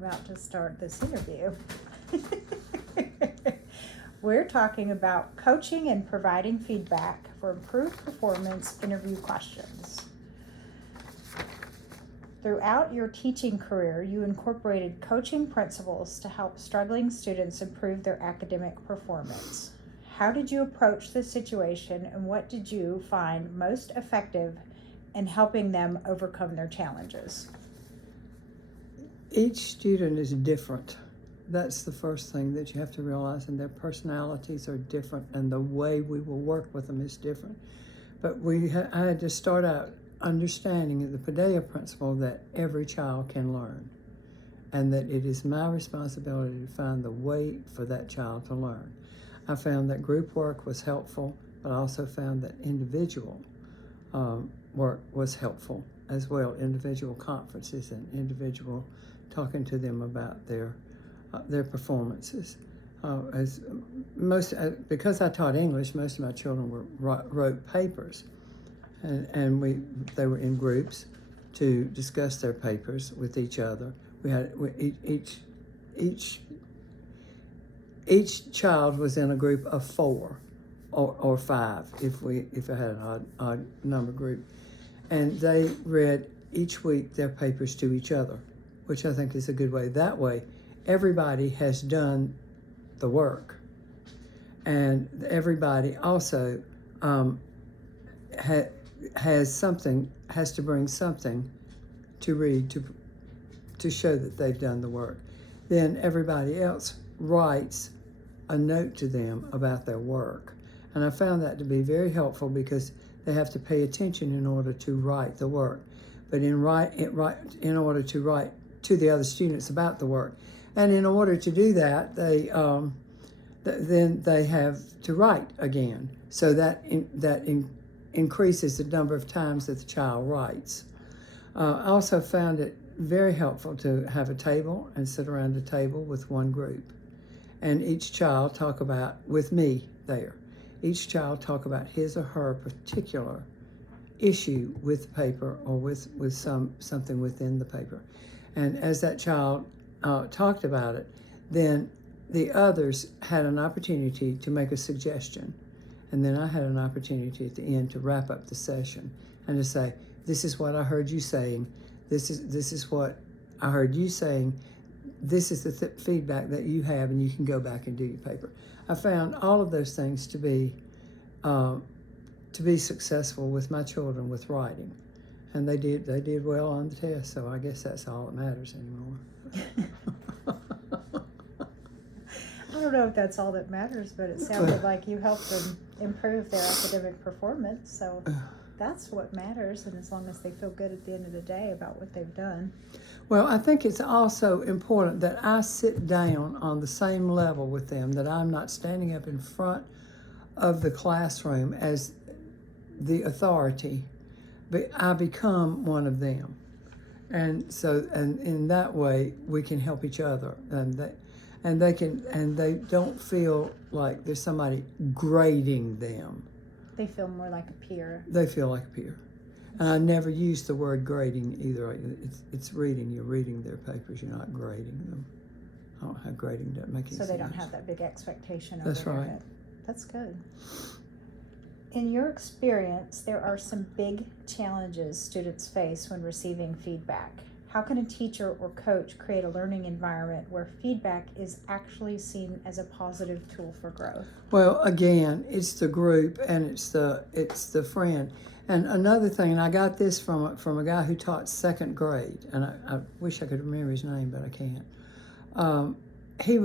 About to start this interview. We're talking about coaching and providing feedback for improved performance interview questions. Throughout your teaching career, you incorporated coaching principles to help struggling students improve their academic performance. How did you approach this situation, and what did you find most effective in helping them overcome their challenges? Each student is different. That's the first thing that you have to realize, and their personalities are different, and the way we will work with them is different. But I had to start out understanding the Paideia principle that every child can learn, and that it is my responsibility to find the way for that child to learn. I found that group work was helpful, but I also found that individual work was helpful as well, individual conferences and individual talking to them about their performances. Because I taught English, most of my children wrote papers, and they were in groups to discuss their papers with each other. Each child was in a group of 4 or 5 if I had an odd number group, and they read each week their papers to each other, which I think is a good way. That way, everybody has done the work, and everybody also has to bring something to read to show that they've done the work. Then everybody else writes a note to them about their work, and I found that to be very helpful because they have to pay attention in order to write the work, but in order to write to the other students about the work. And in order to do that, then they have to write again. So that increases the number of times that the child writes. I also found it very helpful to have a table and sit around a table with one group. And each child talk about, with me there, each child talk about his or her particular issue with the paper or with something within the paper. And as that child talked about it, then the others had an opportunity to make a suggestion. And then I had an opportunity at the end to wrap up the session and to say, this is what I heard you saying. This is what I heard you saying. This is the feedback that you have, and you can go back and do your paper. I found all of those things to be successful with my children with writing. And they did well on the test, so I guess that's all that matters anymore. I don't know if that's all that matters, but it sounded like you helped them improve their academic performance, so that's what matters, and as long as they feel good at the end of the day about what they've done. Well, I think it's also important that I sit down on the same level with them, that I'm not standing up in front of the classroom as the authority, but I become one of them. And so, and in that way, we can help each other, and they don't feel like there's somebody grading them. They feel more like a peer. They feel like a peer. And I never use the word grading either. It's reading. You're reading their papers. You're not grading them. I don't have grading doesn't make any sense. So they don't have that big expectation over That's their right. head. That's good. In your experience, there are some big challenges students face when receiving feedback. How can a teacher or coach create a learning environment where feedback is actually seen as a positive tool for growth? Well, again, it's the group and it's the friend. And another thing, and I got this from a guy who taught 2nd grade, and I wish I could remember his name, but I can't. He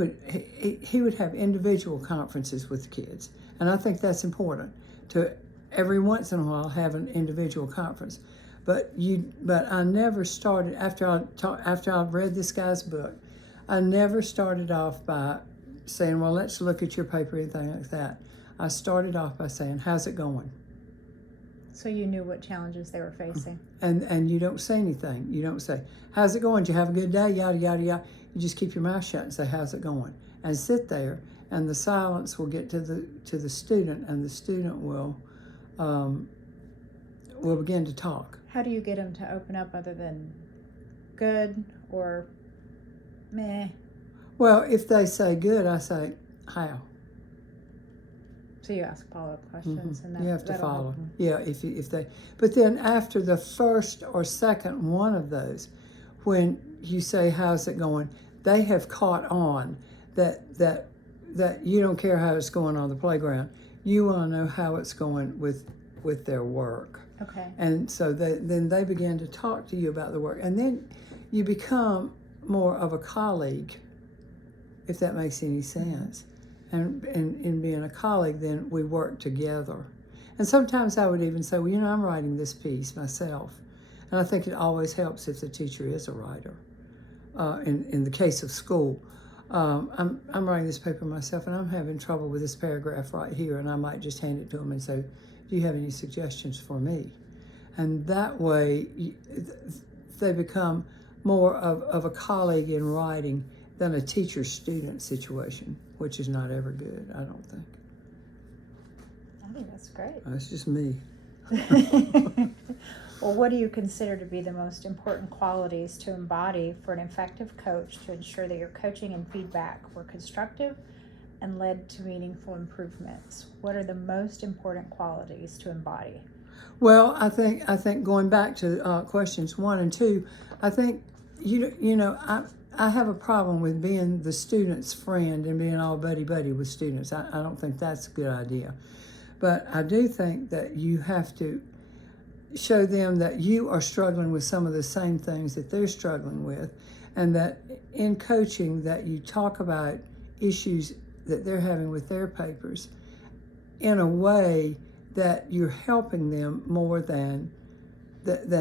would have individual conferences with kids, and I think that's important to every once in a while have an individual conference. But I never started after I read this guy's book. I never started off by saying, well, let's look at your paper, anything like that. I started off by saying, how's it going? So you knew what challenges they were facing. And you don't say anything. You don't say, how's it going? Did you have a good day? Yada, yada, yada. You just keep your mouth shut and say, how's it going? And sit there, and the silence will get to the student, and the student will begin to talk. How do you get them to open up other than good or meh. Well, if they say good, I say how. So you ask follow-up questions, and that, You have to that'll help follow. them. Yeah, if they, but then after the first or second one of those, when you say how's it going, they have caught on that you don't care how it's going on the playground. You want to know how it's going with their work. Okay. And so then they begin to talk to you about the work, and then you become more of a colleague, if that makes any sense. And in being a colleague, then we work together. And sometimes I would even say, well, I'm writing this piece myself. And I think it always helps if the teacher is a writer. In the case of school, I'm writing this paper myself, and I'm having trouble with this paragraph right here, and I might just hand it to them and say, do you have any suggestions for me? And that way, they become more of a colleague in writing than a teacher-student situation, which is not ever good, I don't think. I think that's great. That's just me. Well, what do you consider to be the most important qualities to embody for an effective coach to ensure that your coaching and feedback were constructive and led to meaningful improvements? What are the most important qualities to embody? Well, I think going back to questions 1 and 2, I think I have a problem with being the student's friend and being all buddy-buddy with students. I don't think that's a good idea. But I do think that you have to show them that you are struggling with some of the same things that they're struggling with, and that in coaching that you talk about issues that they're having with their papers in a way that you're helping them more than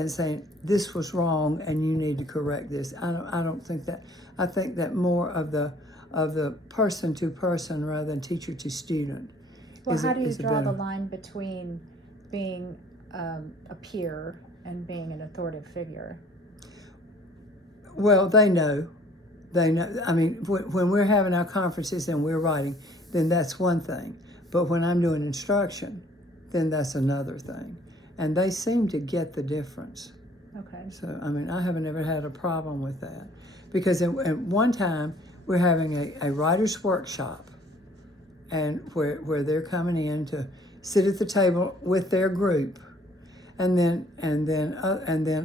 saying this was wrong and you need to correct this. I don't think that. I think that more of the person to person rather than teacher to student. Well, how do you draw the line between being a peer and being an authoritative figure? Well, they know. I mean, when we're having our conferences and we're writing, then that's one thing. But when I'm doing instruction, then that's another thing. And they seem to get the difference. Okay. So, I mean, I haven't ever had a problem with that. Because at one time, we're having a writer's workshop, and where they're coming in to sit at the table with their group. And then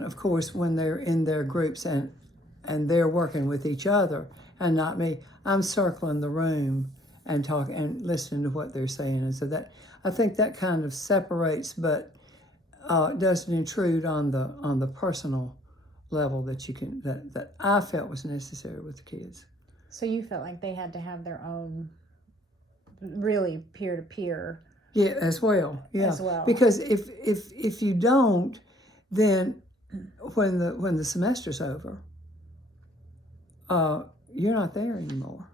of course, when they're in their groups and they're working with each other and not me, I'm circling the room and talking and listening to what they're saying. And so that, I think that kind of separates, but doesn't intrude on the personal level that I felt was necessary with the kids. So you felt like they had to have their own really peer-to-peer. Yeah, as well. Yeah. As well. Because if you don't, then when the semester's over, you're not there anymore.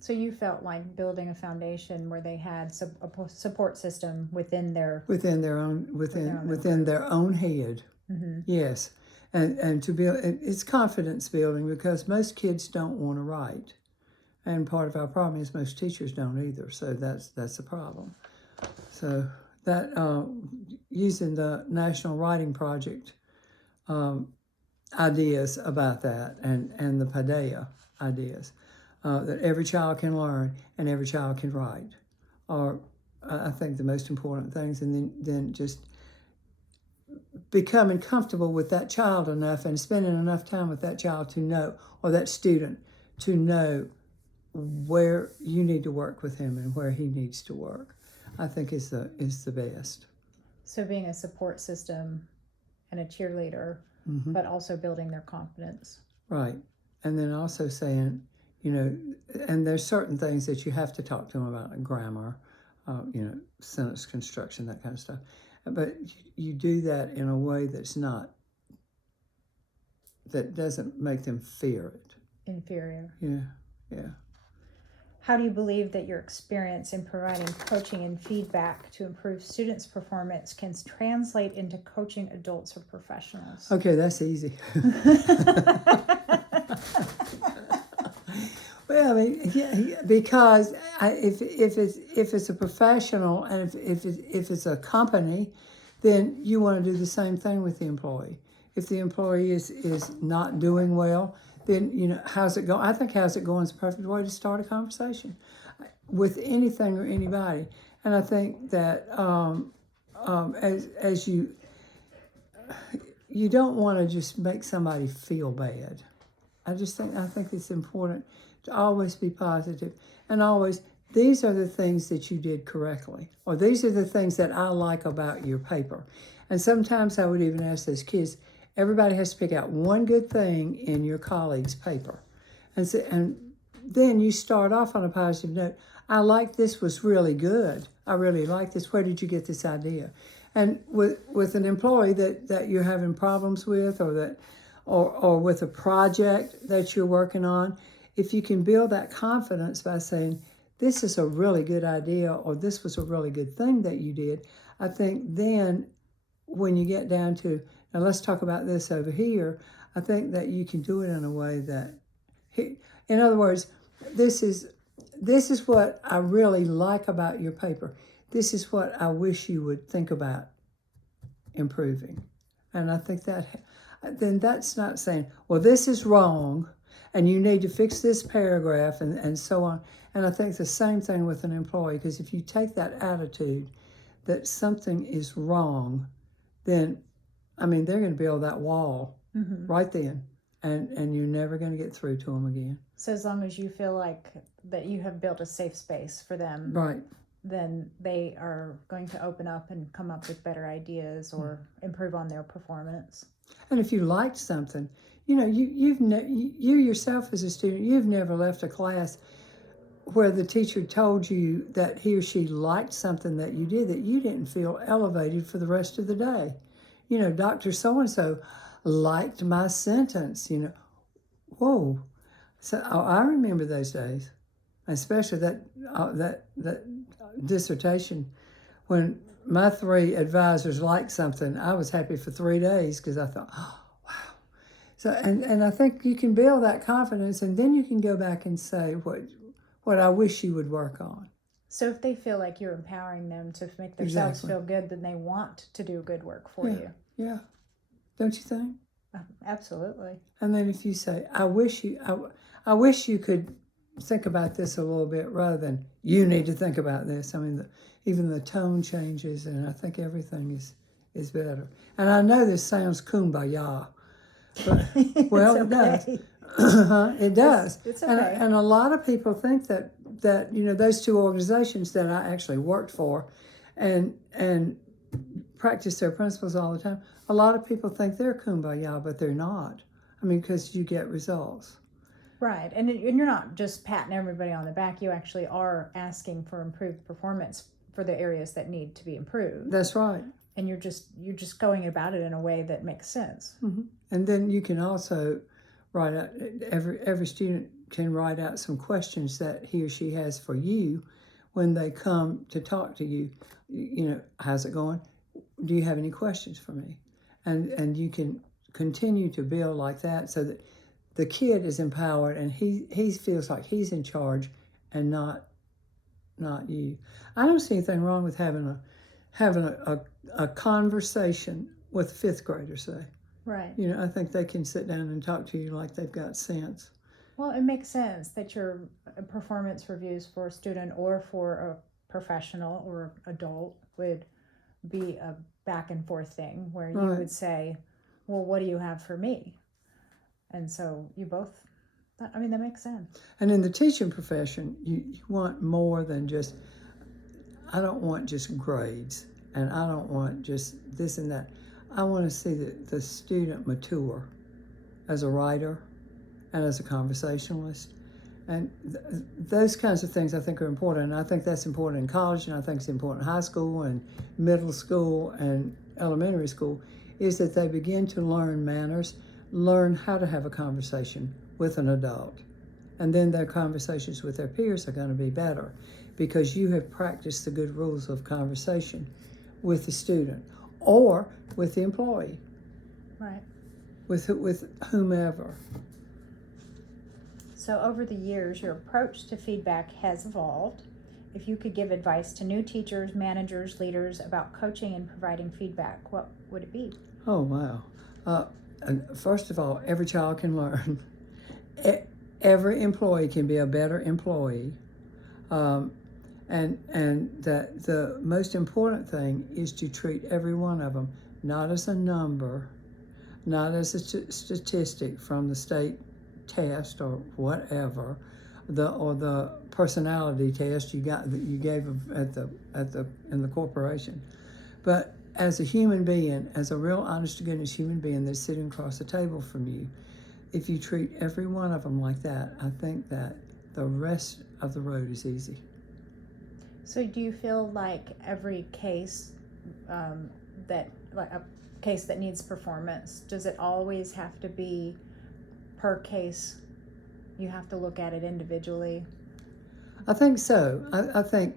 So you felt like building a foundation where they had a support system within their own head. Mm-hmm. Yes, and to build, it's confidence building, because most kids don't want to write, and part of our problem is most teachers don't either. So that's a problem. So that using the National Writing Project ideas about that, and the Paideia ideas. That every child can learn and every child can write, are I think the most important things. And then just becoming comfortable with that child enough and spending enough time with that child to know, or that student to know, where you need to work with him and where he needs to work, I think is the best. So being a support system and a cheerleader, Mm-hmm. but also building their confidence. Right. And then also saying, and there's certain things that you have to talk to them about, like grammar, sentence construction, that kind of stuff. But you do that in a way that doesn't make them fear it. Inferior. Yeah. How do you believe that your experience in providing coaching and feedback to improve students' performance can translate into coaching adults or professionals? Okay, that's easy. Well, I mean, yeah, because if it's a professional, and if it's a company, then you want to do the same thing with the employee. If the employee is not doing well, then, how's it going? I think how's it going is the perfect way to start a conversation with anything or anybody. And I think that as you don't want to just make somebody feel bad. I think it's important to always be positive and always, these are the things that you did correctly, or these are the things that I like about your paper. And sometimes I would even ask those kids, everybody has to pick out one good thing in your colleague's paper. And then you start off on a positive note. I like this, was really good. I really like this. Where did you get this idea? And with an employee that you're having problems with, or with a project that you're working on, if you can build that confidence by saying, this is a really good idea, or this was a really good thing that you did, I think then when you get down to, now let's talk about this over here, I think that you can do it in a way that, in other words, this is what I really like about your paper. This is what I wish you would think about improving. And I think that, then that's not saying, well, this is wrong and you need to fix this paragraph and so on. And I think the same thing with an employee, because if you take that attitude that something is wrong, then, they're going to build that wall right then. And you're never going to get through to them again. So as long as you feel like that you have built a safe space for them, right, then they are going to open up and come up with better ideas or improve on their performance. And if you liked something, you yourself as a student, you've never left a class where the teacher told you that he or she liked something that you did, that you didn't feel elevated for the rest of the day. Dr. So-and-so liked my sentence, whoa. So I remember those days, especially that dissertation. When my 3 advisors liked something, I was happy for 3 days because I thought, oh, wow. So, and I think you can build that confidence, and then you can go back and say what I wish you would work on. So if they feel like you're empowering them to make themselves feel good, then they want to do good work for you. Yeah. Don't you think? Absolutely. And then if you say, I wish you could think about this a little bit rather than you need to think about this. Even the tone changes, and I think everything is better. And I know this sounds kumbaya, but well, it does. It does. It's okay. And a lot of people think that those 2 organizations that I actually worked for and practice their principles all the time, a lot of people think they're kumbaya, but they're not. Because you get results. Right. And you're not just patting everybody on the back. You actually are asking for improved performance for the areas that need to be improved. That's right. And you're just going about it in a way that makes sense. Mm-hmm. And then you can also write out, every student can write out some questions that he or she has for you when they come to talk to you. How's it going? Do you have any questions for me? And you can continue to build like that so that the kid is empowered and he feels like he's in charge and not you. I don't see anything wrong with having a conversation with a 5th grader, say. Right. I think they can sit down and talk to you like they've got sense. Well, it makes sense that your performance reviews for a student or for a professional or adult would be a back and forth thing where you would say, well, what do you have for me? And so you both, that makes sense. And in the teaching profession, you want more than just, I don't want just grades, and I don't want just this and that. I want to see the student mature as a writer and as a conversationalist. And those kinds of things I think are important. And I think that's important in college, and I think it's important in high school and middle school and elementary school, is that they begin to learn manners, learn how to have a conversation with an adult. And then their conversations with their peers are going to be better because you have practiced the good rules of conversation with the student or with the employee. Right. With whomever. So over the years, your approach to feedback has evolved. If you could give advice to new teachers, managers, leaders about coaching and providing feedback, what would it be? Oh, wow. And first of all, every child can learn. every employee can be a better employee. And that the most important thing is to treat every one of them not as a number, not as a statistic from the state test or whatever, the personality test you gave in the corporation, but as a human being, as a real honest to goodness human being that's sitting across the table from you. If you treat every one of them like that, I think that the rest of the road is easy. So do you feel like every case like a case that needs performance, does it always have to be per case? You have to look at it individually? I think so. I think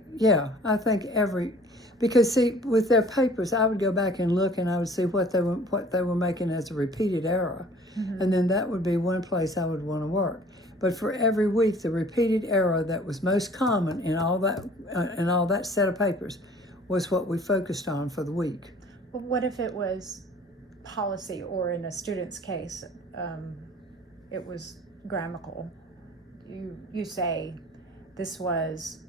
because see, with their papers, I would go back and look and I would see what they were making as a repeated error. Mm-hmm. And then that would be one place I would want to work. But for every week, the repeated error that was most common in all that set of papers was what we focused on for the week. Well, what if it was policy, or in a student's case, it was grammatical? You say this is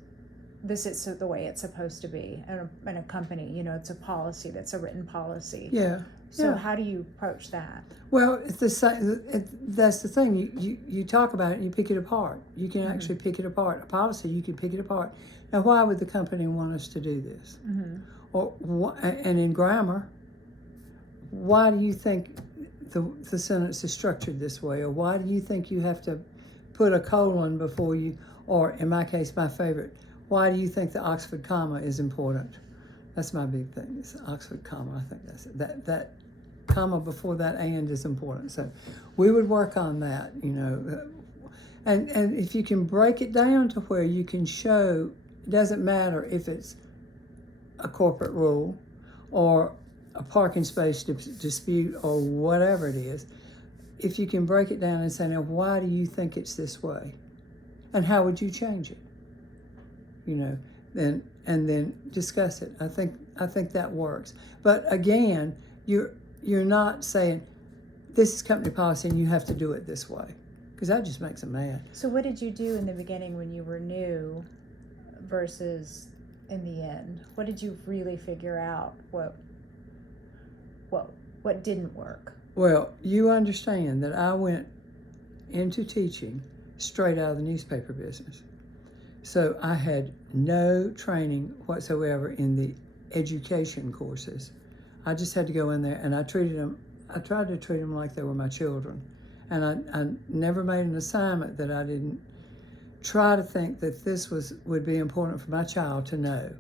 the way it's supposed to be in a company. It's a policy, that's a written policy. Yeah. So how do you approach that? Well, it's the same. That's the thing. You talk about it and you pick it apart. You can actually pick it apart. A policy, you can pick it apart. Now, why would the company want us to do this? Mm-hmm. And in grammar, why do you think the sentence is structured this way? Or why do you think you have to put a colon before you, or in my case, my favorite, why do you think the Oxford comma is important? That's my big thing. It's Oxford comma. I think that's it. That comma before that and is important. So we would work on that, and if you can break it down to where you can show, it doesn't matter if it's a corporate rule or a parking space dispute or whatever it is, if you can break it down and say, now, why do you think it's this way? And how would you change it? Then discuss it. I think that works. But again, you're not saying this is company policy and you have to do it this way, because that just makes them mad. So what did you do in the beginning when you were new versus in the end? What did you really figure out? What didn't work? Well, you understand that I went into teaching straight out of the newspaper business. So I had no training whatsoever in the education courses. I just had to go in there, and I tried to treat them like they were my children. And I never made an assignment that I didn't try to think that this would be important for my child to know.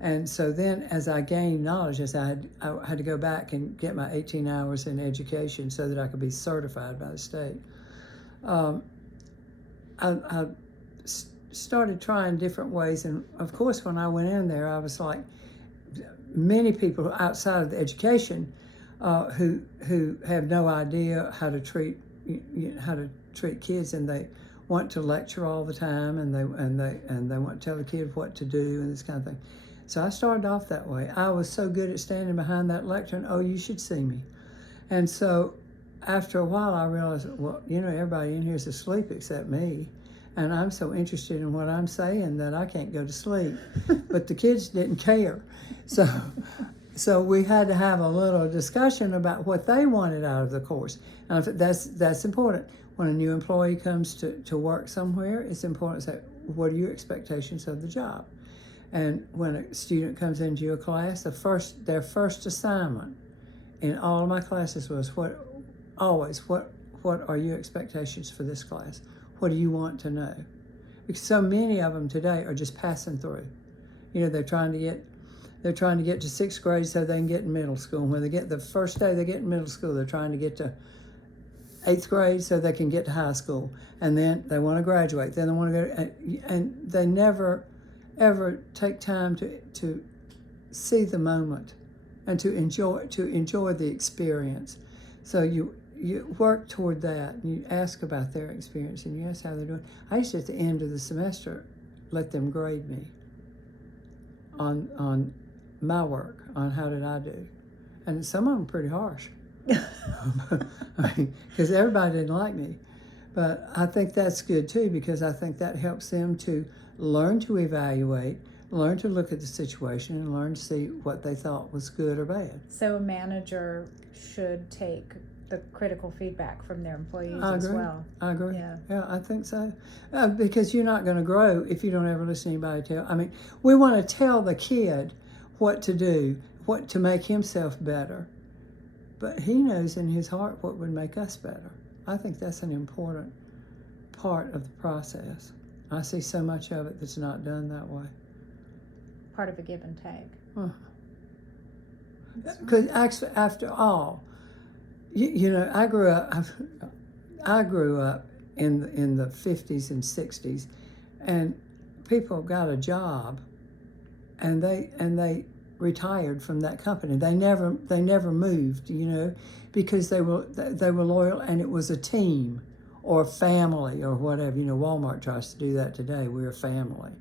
And so then as I gained knowledge, I had to go back and get my 18 hours in education so that I could be certified by the state. I started trying different ways, and of course when I went in there, I was like many people outside of the education who have no idea how to treat kids, and they want to lecture all the time, and they want to tell the kid what to do and this kind of thing. So I started off that way. I was so good at standing behind that lectern, oh, you should see me. And so after a while I realized, well, everybody in here is asleep except me. And I'm so interested in what I'm saying that I can't go to sleep. But the kids didn't care. So we had to have a little discussion about what they wanted out of the course. And that's important. When a new employee comes to work somewhere, it's important to say, what are your expectations of the job? And when a student comes into your class, their first assignment in all of my classes was what are your expectations for this class? What do you want to know? Because so many of them today are just passing through. They're trying to get to sixth grade so they can get in middle school. And when they get the first day they get in middle school, they're trying to get to eighth grade so they can get to high school. And then they want to graduate. Then they want to go, and they never ever take time to see the moment and to enjoy the experience. So you work toward that, and you ask about their experience, and you ask how they're doing. I used to, at the end of the semester, let them grade me on my work, on how did I do. And some of them pretty harsh. Because everybody didn't like me. But I think that's good too, because I think that helps them to learn to evaluate, learn to look at the situation, and learn to see what they thought was good or bad. So a manager should take the critical feedback from their employees I as agree. well. I agree. Yeah. I think so. Because you're not going to grow if you don't ever listen to anybody tell. I mean, we want to tell the kid what to do, what to make himself better. But he knows in his heart what would make us better. I think that's an important part of the process. I see so much of it that's not done that way. Part of a give and take. Because actually, after all, you know, I grew up in the 50s and 60s, and people got a job, and they retired from that company. They never moved, you know, because they were loyal, and it was a team or a family or whatever. You know, Walmart tries to do that today. We're a family,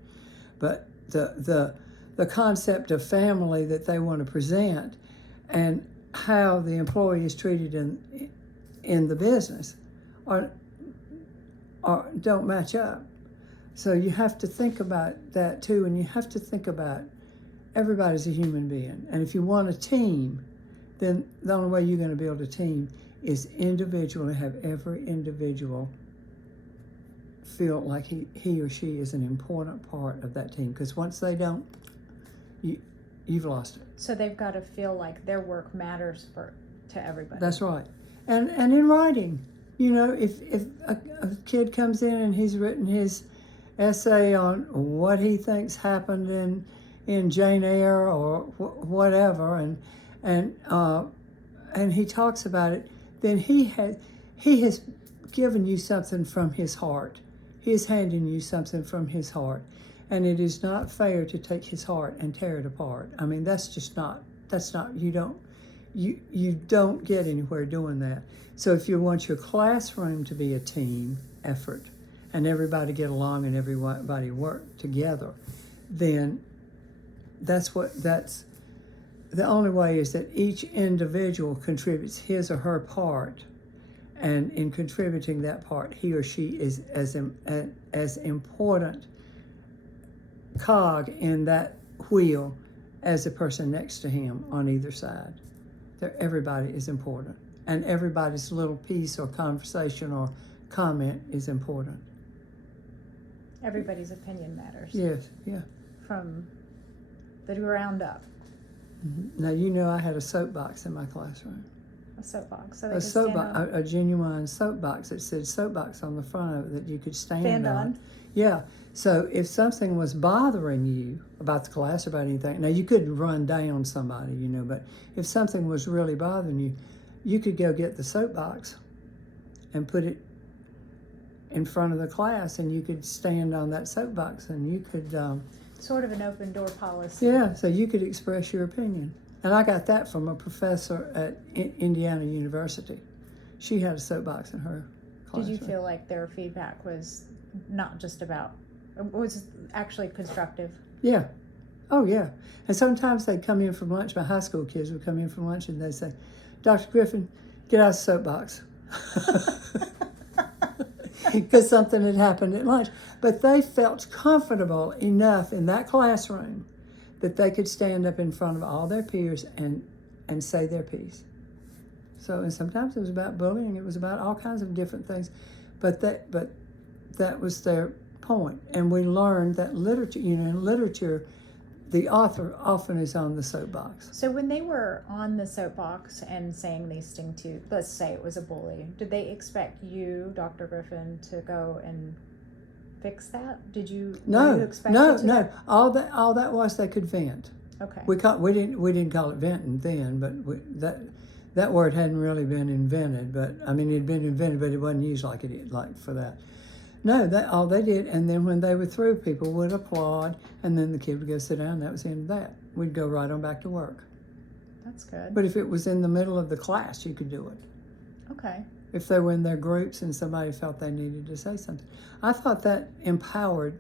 but the concept of family that they want to present and how the employee is treated in the business are don't match up. So you have to think about that too, and you have to think about everybody's a human being. And if you want a team, then the only way you're going to build a team is individually have every individual feel like he or she is an important part of that team. Because once they don't, you've lost it. So they've got to feel like their work matters to everybody. That's right. And in writing, you know, if a kid comes in and he's written his essay on what he thinks happened in Jane Eyre or whatever, and he talks about it, then he has given you something from his heart. He is handing you something from his heart. And it is not fair to take his heart and tear it apart. I mean, that's not, you don't get anywhere doing that. So if you want your classroom to be a team effort and everybody get along and everybody work together, then that's the only way is that each individual contributes his or her part. And in contributing that part, he or she is as important cog in that wheel as the person next to him on either side. Everybody is important, and everybody's little piece or conversation or comment is important. Everybody's opinion matters. Yes, yeah. From the ground up. Mm-hmm. Now, you know, I had a soapbox in my classroom. A soapbox. So A genuine soapbox that said soapbox on the front of it that you could stand on. Yeah. So if something was bothering you about the class or about anything, now you couldn't run down somebody, you know, but if something was really bothering you, you could go get the soapbox and put it in front of the class, and you could stand on that soapbox, and you could... sort of an open door policy. Yeah, so you could express your opinion. And I got that from a professor at Indiana University. She had a soapbox in her classroom. Did you feel like their feedback was not just about... was actually constructive? Yeah. Oh, yeah. And sometimes they'd come in from lunch. My high school kids would come in from lunch and they'd say, Dr. Griffin, get out of the soapbox. Because something had happened at lunch. But they felt comfortable enough in that classroom that they could stand up in front of all their peers and say their piece. So, and sometimes it was about bullying. It was about all kinds of different things. But that was their point. And we learned that literature, you know, in literature, the author often is on the soapbox. So when they were on the soapbox and saying these things to, let's say it was a bully, did they expect you, Dr. Griffin, to go and fix that? Did you? No, were you expected to? no. All that was they could vent. Okay. We didn't call it venting then, but that word hadn't really been invented. But I mean, it had been invented, but it wasn't used like for that. No, all they did, and then when they were through, people would applaud, and then the kid would go sit down. That was the end of that. We'd go right on back to work. That's good. But if it was in the middle of the class, you could do it. Okay. If they were in their groups and somebody felt they needed to say something. I thought that empowered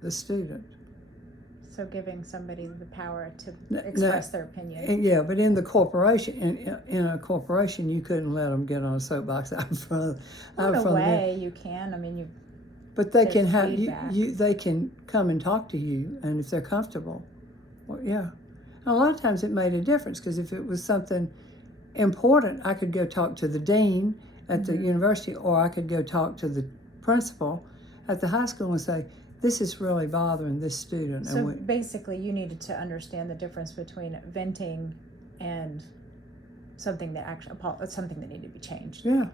the student. So giving somebody the power to No, express their opinion. And yeah, but in the corporation, in a corporation, you couldn't let them get on a soapbox out in front Well, in a of them. way, you can. I mean, But they there's can have feedback. they can come and talk to you, and if they're comfortable, well, yeah. And a lot of times it made a difference because if it was something important, I could go talk to the dean at the university, or I could go talk to the principal at the high school and say, "This is really bothering this student." So basically, you needed to understand the difference between venting and something that something that needed to be changed. Yeah.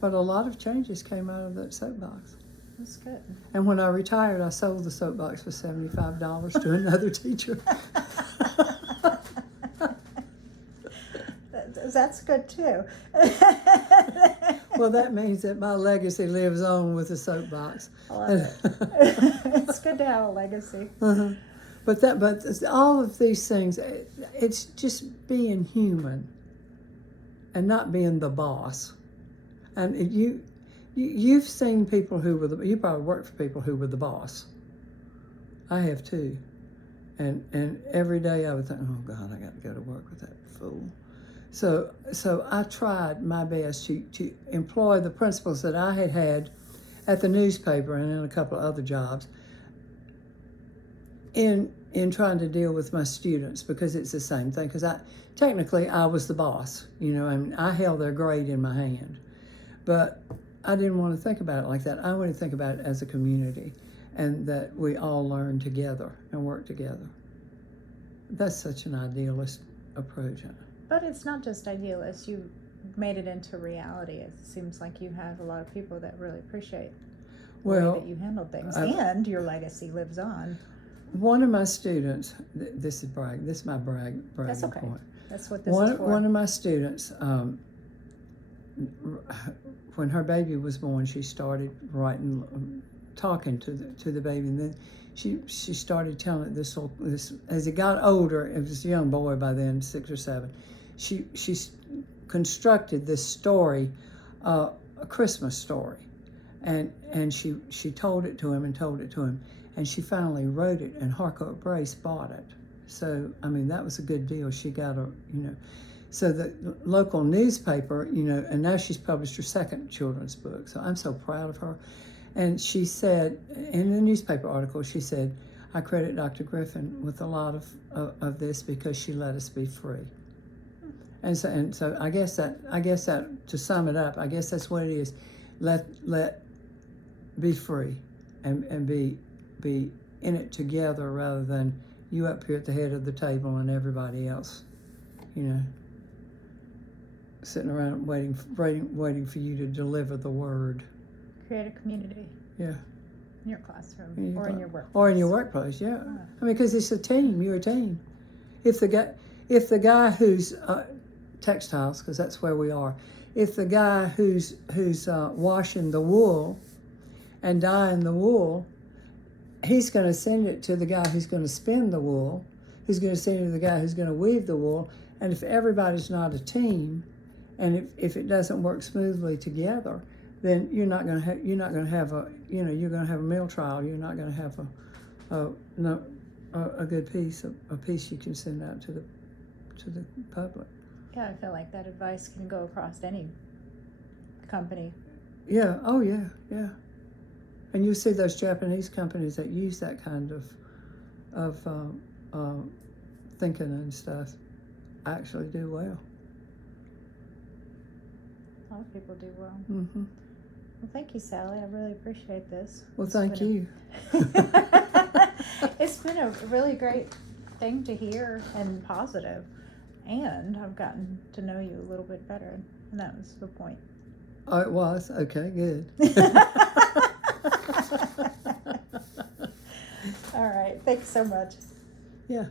But a lot of changes came out of that soapbox. That's good. And when I retired, I sold the soapbox for $75 to another teacher. That's good too. Well, that means that my legacy lives on with the soapbox. I love it. It's good to have a legacy. Uh-huh. But all of these things, it's just being human and not being the boss. And you've seen people who were you probably worked for people who were the boss. I have too. And every day I would think, oh God, I got to go to work with that fool. So I tried my best to employ the principles that I had at the newspaper and in a couple of other jobs in trying to deal with my students, because it's the same thing. Because technically I was the boss, and I held their grade in my hand. But I didn't want to think about it like that. I wanted to think about it as a community, and that we all learn together and work together. That's such an idealist approach. But it's not just idealist. You made it into reality. It seems like you have a lot of people that really appreciate the way that you handled things, and your legacy lives on. One of my students, this is my bragging That's okay. point. That's what this is for. One of my students, when her baby was born, she started talking to the baby, and then she started telling this as he got older. It was a young boy by then, 6 or 7. She constructed this story, a Christmas story, and she told it to him, and she finally wrote it, and Harcourt Brace bought it. So I mean, that was a good deal. She got so the local newspaper, and now she's published her second children's book. So I'm so proud of her. And she said, in the newspaper article, she said, I credit Dr. Griffin with a lot of this because she let us be free. And so I guess that to sum it up, I guess that's what it is. Let be free and be in it together, rather than you up here at the head of the table and everybody else, sitting around waiting for you to deliver the word. Create a community. Yeah. In your classroom or in your workplace. Or in your workplace, yeah. I mean, because it's a team. You're a team. If the guy who's textiles, because that's where we are. If the guy who's washing the wool and dyeing the wool, he's going to send it to the guy who's going to spin the wool, who's going to send it to the guy who's going to weave the wool. And if everybody's not a team, and if it doesn't work smoothly together, then you're not going to have you're going to have a meal trial. You're not going to have a good piece, a piece you can send out to the public. Yeah, I feel like that advice can go across any company. Yeah. Oh yeah. Yeah. And you see those Japanese companies that use that kind of thinking and stuff actually do well. A lot of people do well. Mm-hmm. Well, thank you, Sally. I really appreciate this. Well, thank you. It's been a really great thing to hear and positive. And I've gotten to know you a little bit better. And that was the point. Oh, it was? Okay, good. All right. Thanks so much. Yeah.